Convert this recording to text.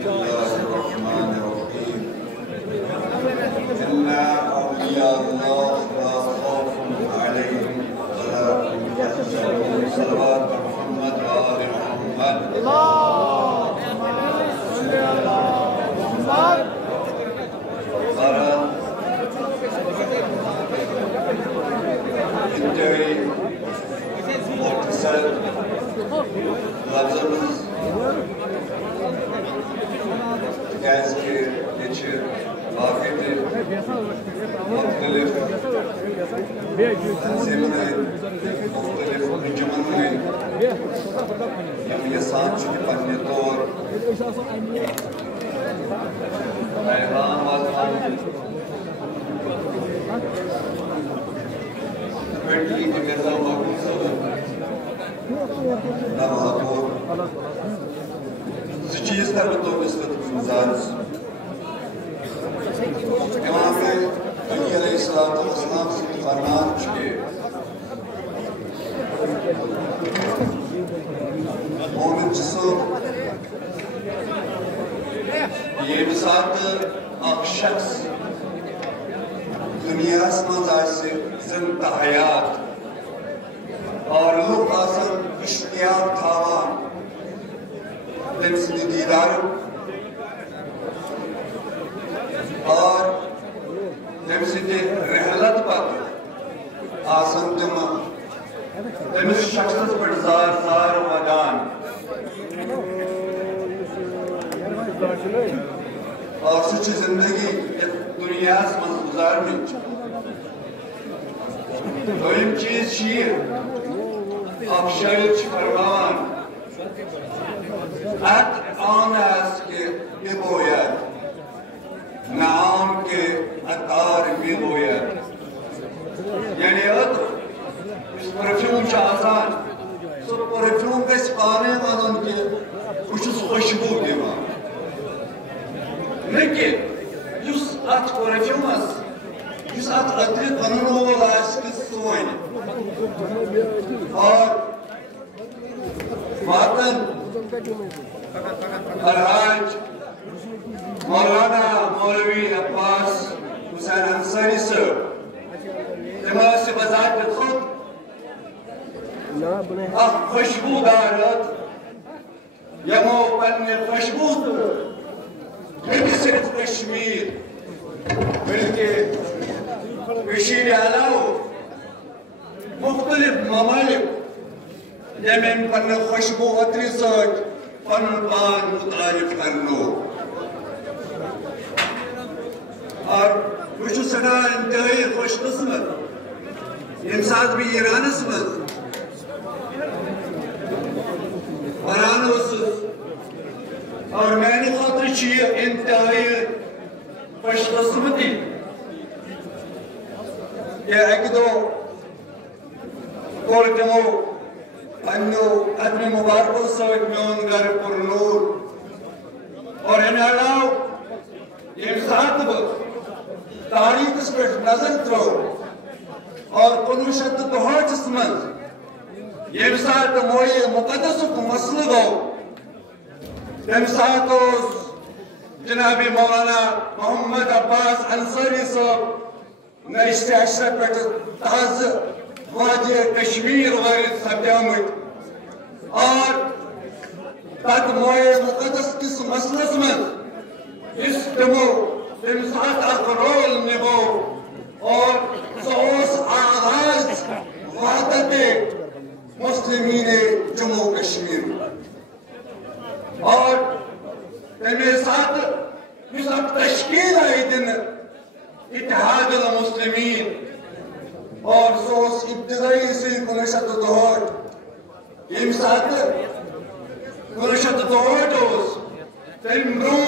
बिस्मिल्लाहिर्रहमानिर्रहीम। इन्ना औलियाल्लाह ला खौफुन अलैहिम व ला हुम यहज़नून। सल्लल्लाहु अलैहि मुहम्मद व आलि मुहम्मद। इंतहाई मुख्तसर लफ्ज़ों गैस के नीचे बाकी थे मुख्तलिफ तंजीमें मुख्तलिफ अंजुमन में हम ये साथ चुके पढ़ने तौर पैगाम आज़माओ बेटी की मिर्ज़ा मकसूद नवापुर चीज का तो इसका गुजारिश इमाम अली अलैहिस्सलाम से फरमान चुके मोमिन जिसो ये मिसाल अक शख्स दुनिया से जिंदा हयात और लोग आसन इश्तियाक थावान तमसी दीदार और तमसी रहलत पर आसन तमिस शख्स पर जार जार वदान और सच्ची जिंदगी दुनिया में गुजारने दोयम चीज अब शायद फरमान at anas ke biboyat naam ke atar biboyat yani atr perfume Shahjahan सो परफ्यूम के पाने वालों के कुछ खुशबू दिवा लेकिन युस अत परफ्यूमस युस अत अत्र बननो वाला के सोइन और वातन अलहाज मौलाना मौलवी अब्बास हुसैन अंसारी साहब जमात से बजात खुद खुशबूदार यमो पन्ने खुशबू सिर्फ कश्मीर बल्कि कशीर अलावा मुख्तलिफ ममालिक यमें पन्ने खुशबू अतरी सच पन पान मुतारिफ करनो और कुछ सदा इंतहाई खुशकिस्मत इंसान भी ईरान में और मैंने खातर इंतहाई खुशकिस्मती एक दो और तमो पन्नो अदम मुबारक सहित मेन घर पुरनूर और अमे अलाव ये साथ तारीख पे नजर त्रो और 1962 मज ये साथ मोये मुकद्दस को मसला गो तम साथ जनाब मौलाना मोहम्मद अब्बास अंसारी साहब नरिश्ते अशरफ पे ताज वाजे कश्मीर वारिद सप्तामत और तक मोये मुकद्दस किस मसलस में इस तमो तम साथ अक रोल निभो और सोस आगाज वादते मुस्लिमीन जम्मू कश्मीर और तमें साथ इस तश्कील आई दिन इत्तेहाद मुस्लिमीन और सोस इब्तिदाई से 1962 ये साथ 1962 तम ब्रो